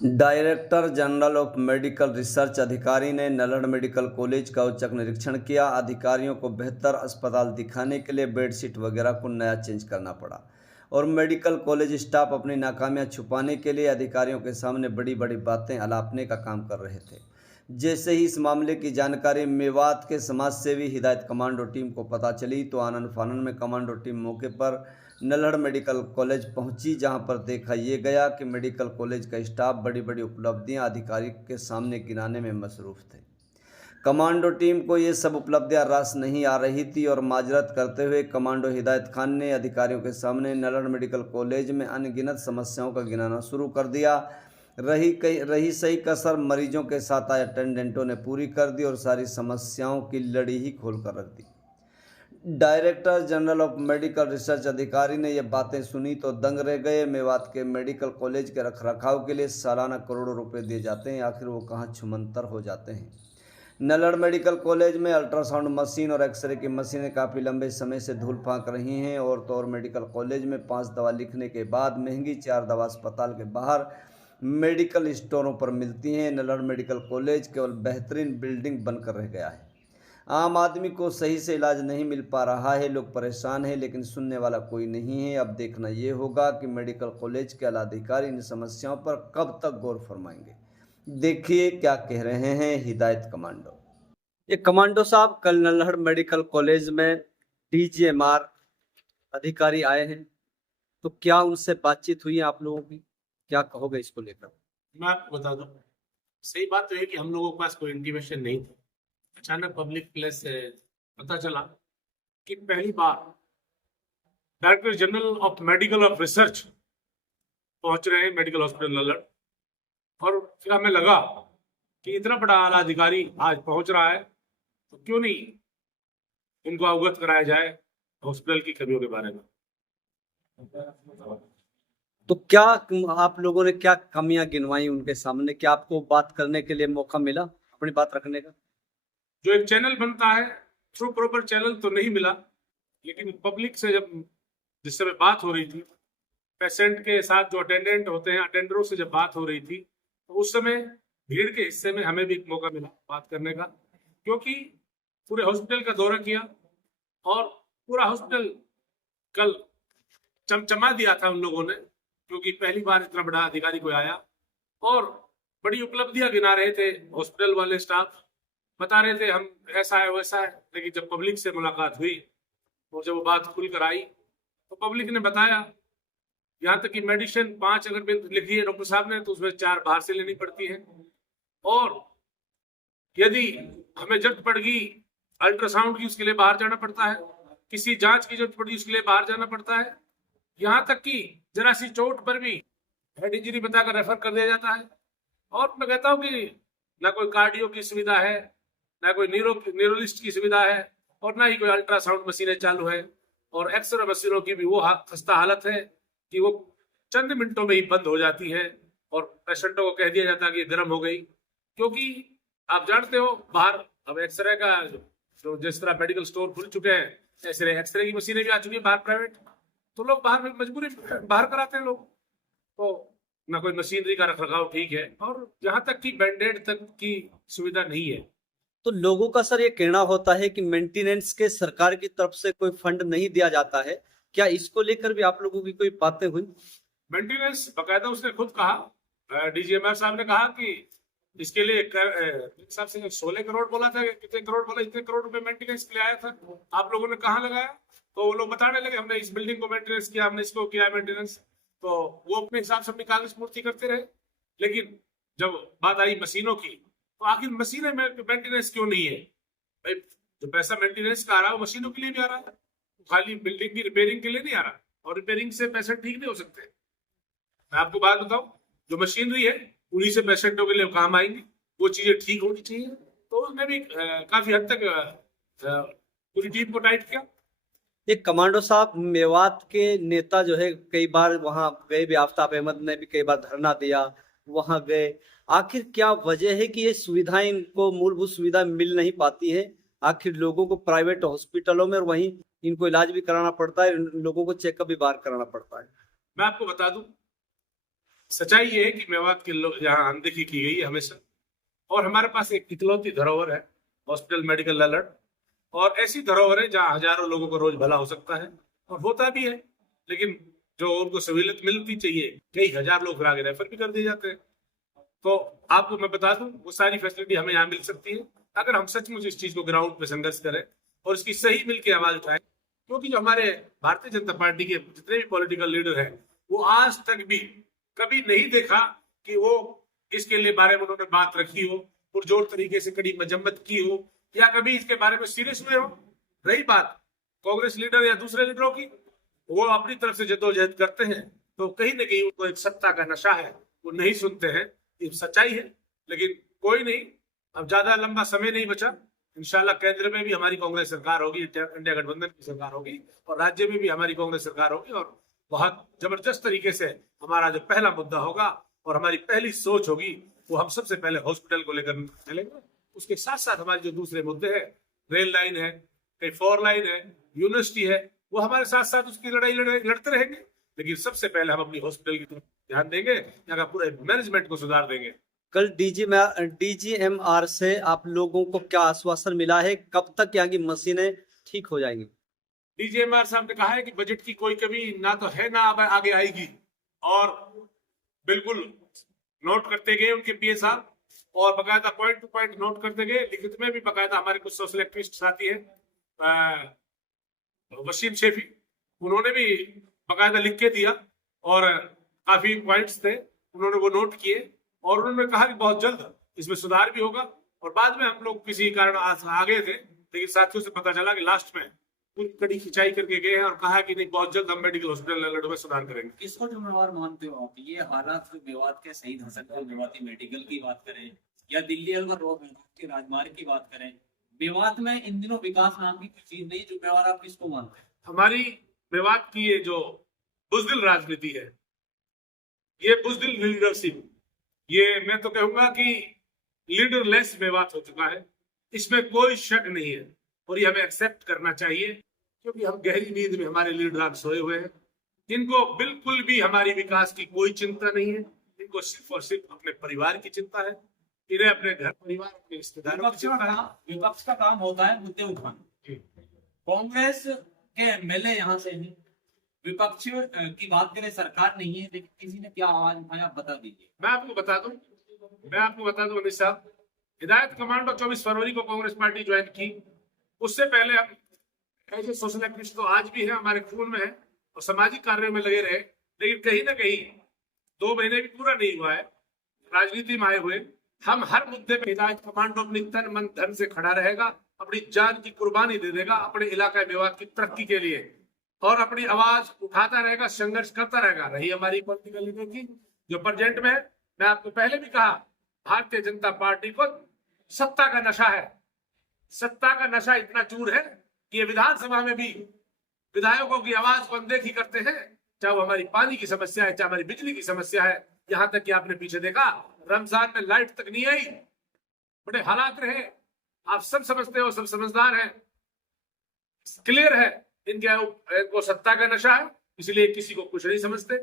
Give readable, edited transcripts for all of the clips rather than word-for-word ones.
Director general of medical research अधिकारी ने Nalhar medical college का औचक निरीक्षण किया। अधिकारियों को बेहतर अस्पताल दिखाने के लिए बेडशीट वगैरह को नया चेंज करना पड़ा और मेडिकल कॉलेज स्टाफ अपनी नाकामियां छुपाने के लिए अधिकारियों के सामने बड़ी बड़ी बातें अलापने का काम कर रहे थे। जैसे ही इस मामले की जानकारी मेवात के समाज सेवी हिदायत कमांडो टीम को पता चली तो आनन फानन में कमांडो टीम मौके पर नल्हड़ मेडिकल कॉलेज पहुंची, जहां पर देखा ये गया कि मेडिकल कॉलेज का स्टाफ बड़ी बड़ी उपलब्धियां अधिकारी के सामने गिनाने में मसरूफ थे। कमांडो टीम को ये सब उपलब्धियां रास नहीं आ रही थी और माजरत करते हुए कमांडो हिदायत खान ने अधिकारियों के सामने नल्हड़ मेडिकल कॉलेज में अनगिनत समस्याओं का गिनाना शुरू कर दिया। रही सही कसर मरीजों के साथ आए अटेंडेंटों ने पूरी कर दी और सारी समस्याओं की लड़ी ही खोल कर रख दी। Director general of medical research अधिकारी ने ये बातें सुनी तो दंग रह गए। मेवात के मेडिकल कॉलेज के रखरखाव के लिए सालाना करोड़ों रुपए दिए जाते हैं, आखिर वो कहाँ छुमंतर हो जाते हैं। नल्हड़ मेडिकल कॉलेज में अल्ट्रासाउंड मशीन और एक्सरे की मशीनें काफ़ी लंबे समय से धूल फांक रही हैं और तो और मेडिकल कॉलेज में 5 दवा लिखने के बाद महंगी 4 दवा अस्पताल के बाहर मेडिकल स्टोरों पर मिलती हैं। नल्हड़ मेडिकल कॉलेज केवल बेहतरीन बिल्डिंग बनकर रह गया है। आम आदमी को सही से इलाज नहीं मिल पा रहा है, लोग परेशान हैं, लेकिन सुनने वाला कोई नहीं है। अब देखना ये होगा कि मेडिकल कॉलेज के आलाधिकारी इन समस्याओं पर कब तक गौर फरमाएंगे। देखिए क्या कह रहे हैं हिदायत कमांडो। ये कमांडो साहब कल नल्हड़ मेडिकल कॉलेज में DGMR अधिकारी आए हैं, तो क्या उनसे बातचीत हुई है आप लोगों की? क्या कहोगे इसको लेकर? मैं आपको बता दूं, सही बात तो है कि हम लोगों के पास कोई इंटीमेशन नहीं था। अचानक पब्लिक प्लेस से पता चला कि पहली बार director general of medical of research पहुंच रहे हैं मेडिकल हॉस्पिटल नल्हड़, और फिर हमें लगा कि इतना बड़ा आला अधिकारी आज पहुंच रहा है तो क्यों नहीं इनको अवगत कराया जाए हॉस्पिटल की कमियों के बारे में। तो क्या आप लोगों ने क्या कमियां गिनवाई उनके सामने? क्या आपको बात करने के लिए मौका मिला, अपनी बात रखने का? जो एक चैनल बनता है, थ्रू प्रॉपर चैनल तो नहीं मिला, लेकिन पब्लिक से जब जिस समय बात हो रही थी, पेशेंट के साथ जो अटेंडेंट होते हैं, अटेंडरों से जब बात हो रही थी, तो उस समय भीड़ के हिस्से में हमें भी एक मौका मिला बात करने का, क्योंकि पूरे हॉस्पिटल का दौरा किया और पूरा हॉस्पिटल कल चमचमा दिया था उन लोगों ने, क्योंकि पहली बार इतना बड़ा अधिकारी कोई आया और बड़ी उपलब्धियां गिना रहे थे। हॉस्पिटल वाले स्टाफ बता रहे थे हम ऐसा है वैसा है, लेकिन जब पब्लिक से मुलाकात हुई और जब वो बात खुलकर आई तो पब्लिक ने बताया, यहाँ तक कि मेडिसिन 5 अगर लिखी है डॉक्टर साहब ने तो उसमें 4 बाहर से लेनी पड़ती है, और यदि हमें जरूरत पड़ गई अल्ट्रासाउंड की उसके लिए बाहर जाना पड़ता है, किसी जांच की जरूरत पड़ी उसके लिए बाहर जाना पड़ता है, यहाँ तक कि जरा सी चोट पर भी हेड इंजरी बताकर रेफर कर दिया जाता है। और मैं कहता हूँ कि ना कोई कार्डियो की सुविधा है, ना कोई न्यूरोलिस्ट की सुविधा है, और ना ही कोई अल्ट्रासाउंड मशीनें चालू है, और एक्सरे मशीनों की भी वो खस्ता हालत है कि वो चंद मिनटों में ही बंद हो जाती है और पेशेंटों को कह दिया जाता है कि गर्म हो गई। क्योंकि आप जानते हो बाहर अब एक्सरे का जो जिस तरह मेडिकल स्टोर खुल चुके हैं, ऐसे एक्सरे की मशीनें भी आ चुकी है बाहर प्राइवेट, तो लोग बाहर में मजबूरी बाहर कराते हैं लोग, तो ना कोई मशीनरी का रखरखाव ठीक है, और यहाँ तक कि बैंडेड तक की सुविधा नहीं है। तो लोगों का सर ये कहना होता है कि मेंटेनेंस के सरकार की तरफ से कोई फंड नहीं दिया जाता है, क्या इसको लेकर भी आप लोगों की कोई बातें हुई? मेंटेनेंस बकायदा उसने खुद कहा, DGMR साहब ने कहा कि इसके लिए हिसाब से 16 करोड़ बोला था, कितने करोड़ बोला, इतने करोड़ रुपए मेंटेनेंस के लिए आया था, आप लोगों ने कहाँ लगाया? तो वो लोग बताने लगे हमने इस बिल्डिंग को मेंटेनेंस किया, हमने इसको किया मेंटेनेंस, तो वो अपने हिसाब से अपनी कागज पूर्ति करते रहे। लेकिन जब बात आई मशीनों की, तो आखिर मशीनें मेंटेनेंस क्यों नहीं है? भाई जो पैसा मेंटेनेंस का आ रहा है वो मशीनों के लिए भी आ रहा है, खाली बिल्डिंग की रिपेयरिंग के लिए नहीं आ रहा, और रिपेयरिंग से पेशेंट ठीक नहीं हो सकते। मैं आपको बात बताऊं, जो मशीनरी है उन्हीं से पेशेंटों के लिए काम आएंगी, वो चीजें ठीक होनी चाहिए। तो उसने भी काफी हद तक पूरी टीम को टाइट किया। ये कमांडो साहब मेवात के नेता जो है कई बार वहां गए भी, आफ्ताब अहमद ने भी कई बार धरना दिया, वहां गए, आखिर क्या वजह है कि ये सुविधाएं इनको मूलभूत सुविधा मिल नहीं पाती है? आखिर लोगों को प्राइवेट हॉस्पिटलों में और वहीं इनको इलाज भी कराना पड़ता है, लोगों को चेकअप भी बाहर कराना पड़ता है। मैं आपको बता दूं, सच्चाई ये है कि मेवात के लोग यहाँ अनदेखी की गई है हमेशा, और हमारे पास एक इकलौती धरोहर है हॉस्पिटल मेडिकल नल्लड़, और ऐसी धरोहर है जहाँ हजारों लोगों को रोज भला हो सकता है और होता भी है, लेकिन जो उनको सहूलियत मिलती चाहिए कई हजार लोग फिर आगे रेफर भी कर दिए जाते हैं। तो आपको मैं बता दूं वो सारी फैसिलिटी हमें यहाँ मिल सकती है अगर हम सचमुच इस चीज को ग्राउंड पे संघर्ष करें और इसकी सही मिलकर आवाज उठाएं। क्योंकि जो हमारे भारतीय जनता पार्टी के जितने भी पॉलिटिकल लीडर हैं वो आज तक भी कभी नहीं देखा कि वो इसके लिए बारे में उन्होंने बात रखी हो, पुरजोर तरीके से कड़ी मजम्मत की हो, या कभी इसके बारे में सीरियस हुए हो। रही बात कांग्रेस लीडर या दूसरे लीडरों की, वो अपनी तरफ से जद्दोजहद करते हैं तो कहीं ना कहीं उनको एक सत्ता का नशा है, वो नहीं सुनते हैं, ये सच्चाई है। लेकिन कोई नहीं, अब ज्यादा लंबा समय नहीं बचा, इंशाल्लाह केंद्र में भी हमारी कांग्रेस सरकार होगी, इंडिया गठबंधन की सरकार होगी, और राज्य में भी हमारी कांग्रेस सरकार होगी, और बहुत जबरदस्त तरीके से हमारा जो पहला मुद्दा होगा और हमारी पहली सोच होगी वो हम सबसे पहले हॉस्पिटल को लेकर चलेंगे। उसके साथ साथ हमारे जो दूसरे मुद्दे हैं, रेल लाइन है, कहीं 4 लाइन है, यूनिवर्सिटी है, वो हमारे साथ साथ उसकी लड़ाई लड़ते रहेंगे। लेकिन सबसे पहले हम अपनी हॉस्पिटल की तरफ ध्यान देंगे, यहाँ का पूरे मैनेजमेंट को सुधार देंगे। कल डीजीएमआर से आप लोगों को क्या आश्वासन मिला है, कब तक यहाँ की मशीनें ठीक हो जाएंगी? डीजीएमआर साहब ने कहा है कि बजट की कोई कमी ना तो है ना अब आगे आएगी, और बिल्कुल नोट करते गए उनके पीए साहब, और बकायदा पॉइंट टू पॉइंट नोट करते गए। लिखित में भी बकायदा हमारे कुछ सोशल एक्टिविस्ट साथी है वसीम शेफी, उन्होंने भी बकायदा लिख के दिया, और काफी पॉइंट्स थे उन्होंने वो नोट किए, और उन्होंने कहा कि बहुत जल्द इसमें सुधार भी होगा। और बाद में हम लोग किसी कारण आ गए थे, लेकिन साथियों से पता चला कि लास्ट में पूरी कड़ी खिंचाई करके गए हैं और कहा कि नहीं बहुत जल्द हम मेडिकल हॉस्पिटल नल्लड़ में सुधार करेंगे। किसको जिम्मेवार मानते हो आप? ये हालात जो मेवात के सही हो सकते हो, मेवाती मेडिकल की बात करें या दिल्ली अलवर रोड के राजमार्ग की बात करें, मेवात में इन दिनों विकास नाम की कोई चीज नहीं, जिम्मेवार आप किसको मानते हैं? हमारी मेवात की ये जो बुजदिल राजनीति है, ये बुजदिल लीडरशिप, ये मैं तो कहूंगा कि लीडरलेस मेवात हो चुका है, इसमें कोई शक नहीं है, और ये हमें एक्सेप्ट करना चाहिए, क्योंकि हम गहरी नींद में हमारे लीडर सोए हुए हैं। इनको बिल्कुल भी हमारी विकास की कोई चिंता नहीं है, इनको सिर्फ और सिर्फ अपने परिवार की चिंता है, इन्हें अपने घर परिवार अपने रिश्तेदारों की चिंता है। विपक्ष का काम होता है मुद्दे उठाना। कांग्रेस के एमएलए यहाँ से हैं, विपक्ष की बात करें सरकार नहीं है, लेकिन किसी ने क्या आवाज उठाया आप बता दीजिए। मैं आपको बता दूं अमित साहब, हिदायत कमांडो 24 फरवरी को कांग्रेस पार्टी ज्वाइन की। उससे पहले हम ऐसे सोशल एक्टिविस्ट तो आज भी है, हमारे खून में है, और सामाजिक कार्यों में लगे रहे, लेकिन कहीं ना कहीं 2 महीने भी पूरा नहीं हुआ है राजनीति में आए हुए। हम हर मुद्दे पे हिदायत कमांडो अपनी तन मन धन से खड़ा रहेगा, अपनी जान की कुर्बानी दे देगा अपने इलाका मेवात की तरक्की के लिए, और अपनी आवाज उठाता रहेगा, संघर्ष करता रहेगा। रही हमारी पॉलिटिकल लीडर की जो प्रेजेंट में है, मैं आपको पहले भी कहा, भारतीय जनता पार्टी को सत्ता का नशा है। सत्ता का नशा इतना चूर है कि ये विधानसभा में भी विधायकों की आवाज को अनदेखी करते हैं, चाहे वो हमारी पानी की समस्या है, चाहे हमारी बिजली की समस्या है। यहां तक कि आपने पीछे देखा रमजान में लाइट तक नहीं आई, बड़े हालात रहे। आप सब समझते हो, सब समझदार हैं, क्लियर है, इनको सत्ता का नशा है, इसलिए किसी को कुछ नहीं समझते।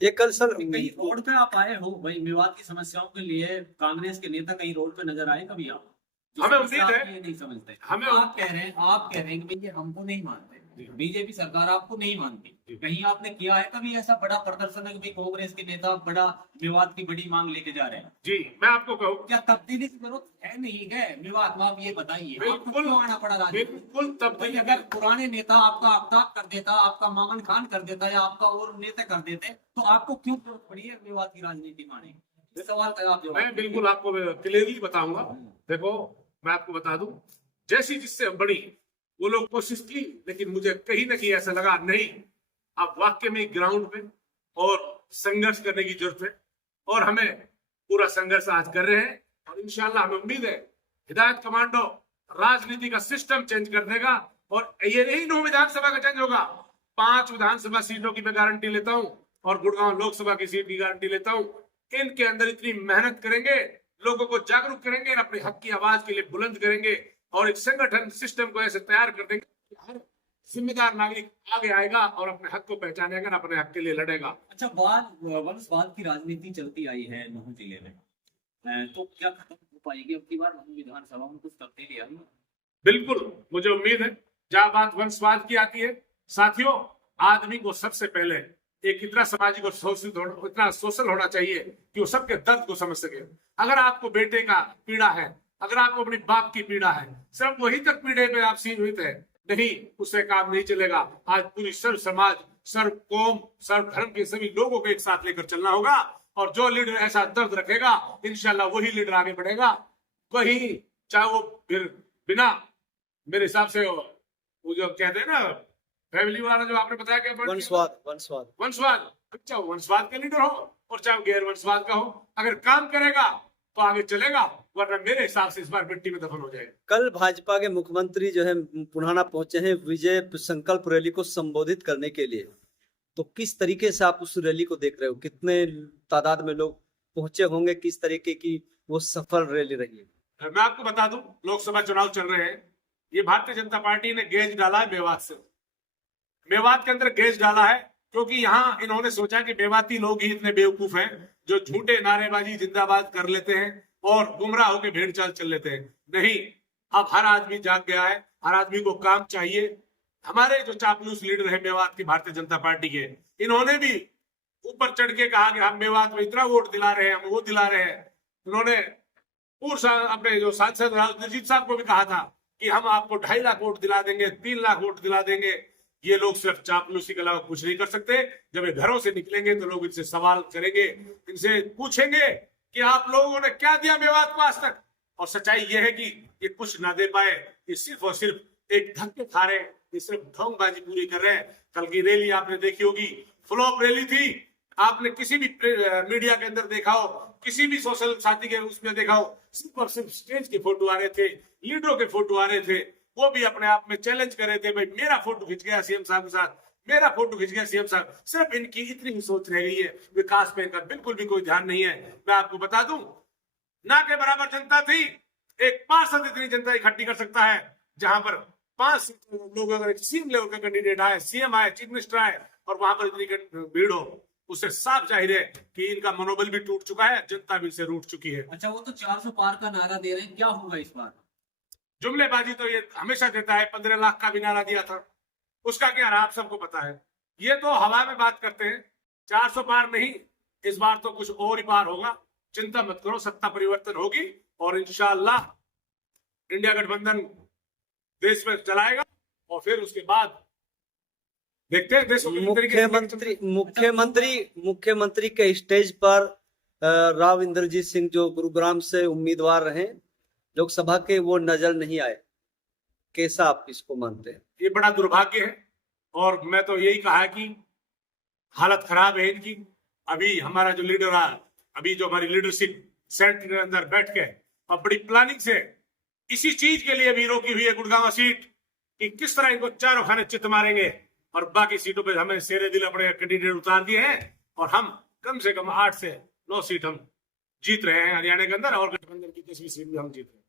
ये कल सर कहीं रोड पे आप आए हो भाई मेवात की समस्याओं के लिए, कांग्रेस के नेता कहीं रोड पे नजर आए कभी आप? हमें उम्मीद है, ये नहीं समझते। हमें आप कह रहे हैं कि ये हमको नहीं मानते, बीजेपी सरकार आपको नहीं मानती, कहीं आपने किया है कभी ऐसा बड़ा प्रदर्शन है कि कांग्रेस के नेता बड़ा मेवात की बड़ी मांग लेके जा रहे हैं? जी मैं आपको कहूँ, क्या तब्दीली की जरूरत है नहीं है मेवात में? आप ये बताइए, बिल्कुल आना पड़ा राजनीति? बिल्कुल तब्दीली। अगर पुराने नेता आपका आफ्ताब कर देता, आपका मामन खान कर देता या आपका और नेता कर देते, तो आपको क्यों जरूरत पड़ी है मेवात की राजनीति में आने? सवाल का आप मैं बिल्कुल आपको क्लियरली बताऊंगा। देखो मैं आपको बता दूं, जैसी जिससे बड़ी वो लोग कोशिश की, लेकिन मुझे कहीं ना कहीं ऐसा लगा नहीं, अब वाकई में ग्राउंड पे और संघर्ष करने की जरूरत है, और हमें पूरा संघर्ष आज कर रहे हैं, और इंशाल्लाह हमें उम्मीद है हिदायत कमांडो राजनीति का सिस्टम चेंज कर देगा। और ये नहीं 9 विधानसभा का चेंज होगा, 5 विधानसभा सीटों की मैं गारंटी लेता हूं, और गुड़गांव लोकसभा की सीट की गारंटी लेता हूं। इनके अंदर इतनी मेहनत करेंगे, लोगों को जागरूक करेंगे, अपने हक की आवाज के लिए बुलंद करेंगे, और एक संगठन सिस्टम को ऐसे तैयार कर देंगे कि हर जिम्मेदार नागरिक आगे आएगा और अपने हक को पहचानेगा, अपने हक के लिए लड़ेगा। अच्छा, वंशवाद की राजनीति चलती आई है महू जिले में, तो क्या खत्म हो पाएगी अब की बार महू विधानसभा में? कुछ तब्दीली आई? बिल्कुल, मुझे उम्मीद है। जहां बात वंशवाद की आती है, साथियों, आदमी को सबसे पहले एक इतना सामाजिक और इतना सोशल होना चाहिए कि वो सबके दर्द को समझ सके। अगर आपको बेटे का पीड़ा है, अगर आपको अपने बाप की पीड़ा है, सिर्फ वही तक पीड़े में आप सीमित है, नहीं, उससे काम नहीं चलेगा। आज पूरी सर्व समाज, सर्व कौम, सर्व धर्म के सभी लोगों को एक साथ लेकर चलना होगा, और जो लीडर ऐसा दर्द रखेगा, इंशाल्लाह वही लीडर आगे बढ़ेगा। वही, चाहे वो फिर बिना, मेरे हिसाब से वो जो कहते हैं ना फैमिली वाला, जो आपने बताया क्या वंशवाद, चाहे वंशवाद का लीडर हो और चाहे गैर वंशवाद का हो, अगर काम करेगा तो आगे चलेगा, वरना मेरे हिसाब से इस बार मिट्टी में दफन हो जाएगा। कल भाजपा के मुख्यमंत्री जो है पुराना पहुंचे हैं विजय संकल्प रैली को संबोधित करने के लिए, तो किस तरीके से आप उस रैली को देख रहे हो? कितने तादाद में लोग पहुंचे होंगे? किस तरीके की वो सफल रैली रही है? मैं आपको बता दूं, लोकसभा चुनाव चल रहे हैं, ये भारतीय जनता पार्टी ने गेज डाला है मेवात से। मेवात के अंदर गेज डाला है क्योंकि यहाँ इन्होंने सोचा कि मेवाती लोग ही इतने बेवकूफ हैं जो झूठे नारेबाजी जिंदाबाद कर लेते हैं और गुमराह होकर भेड़ चाल चल लेते हैं। नहीं, अब हर आदमी जाग गया है, हर आदमी को काम चाहिए। हमारे जो चापलूस लीडर है मेवात की भारतीय जनता पार्टी के, इन्होंने भी ऊपर चढ़ के कहा कि हम मेवात में इतना वोट दिला रहे हैं, हम वो दिला रहे हैं। उन्होंने अपने जो सांसद राजनीतिक साहब को भी कहा था कि हम आपको 2.5 लाख वोट दिला देंगे, 3 लाख वोट दिला देंगे। ये लोग सिर्फ चापलूसी के अलावा कुछ नहीं कर सकते। जब ये घरों से निकलेंगे तो लोग इनसे सवाल करेंगे, इनसे पूछेंगे कि आप लोगों ने क्या दिया मेवात को आज तक। और सच्चाई ये है कि ये कुछ ना दे पाए, ये सिर्फ और सिर्फ एक धक्के खा रहे हैं, ये सिर्फ ढोंगबाजी पूरी कर रहे हैं। कल की रैली आपने देखी होगी, फ्लॉप रैली थी। आपने किसी भी मीडिया के अंदर देखा हो, किसी भी सोशल साथी के उसमें देखा हो, सिर्फ और सिर्फ स्टेज के फोटो आ रहे थे, लीडरों के फोटो आ रहे थे। वो भी अपने आप में चैलेंज कर रहे थे, भाई मेरा फोटो खिंच गया सीएम साहब के साथ, मेरा फोटो खिंच गया सीएम साहब। सिर्फ इनकी इतनी ही सोच रह गई है, विकास पे इनका बिल्कुल भी कोई ध्यान नहीं है। मैं आपको बता दूं, ना के बराबर जनता थी, एक पार्षद इतनी जनता इकट्ठी कर सकता है, जहां पर 5 लोग अगर सीएम लेवल का कैंडिडेट आए, सीएम आए, चीफ मिनिस्टर आए, और वहां पर इतनी भीड़ हो, उससे साफ जाहिर है कि इनका मनोबल भी टूट चुका है, जनता भी इनसे रूठ चुकी है। अच्छा, वो तो 400 पार का नारा दे रहे हैं, क्या होगा इस बार? जुमलेबाजी तो ये हमेशा देता है, 15 लाख का भी नारा दिया था, उसका क्या रहा आप सबको पता है। ये तो हवा में बात करते हैं, 400 पार नहीं, इस बार तो कुछ और ही पार होगा। चिंता मत करो, सत्ता परिवर्तन होगी और इंशाअल्लाह इंडिया गठबंधन देश में चलाएगा, और फिर उसके बाद देखते हैं देश मुख्यमंत्री के स्टेज पर राव इंद्रजीत सिंह जो गुरुग्राम से उम्मीदवार रहे लोकसभा के, वो नजर नहीं आए। कैसा आप इसको मानते हैं? ये बड़ा दुर्भाग्य है, और मैं तो यही कहा कि हालत खराब है इनकी। अभी हमारा जो लीडर है, अभी जो हमारी लीडरशिप सेंटर के अंदर बैठ के और बड़ी प्लानिंग से इसी चीज के लिए भी रोकी हुई है गुड़गांव सीट, कि किस तरह इनको चारों खाने चित मारेंगे, और बाकी सीटों पे हमें शेरे दिल अपने कैंडिडेट उतार दिए हैं, और हम कम से कम 8 से 9 सीट हम जीत रहे हैं हरियाणा के अंदर, और गठबंधन की 10वीं सीट भी हम जीत रहे हैं।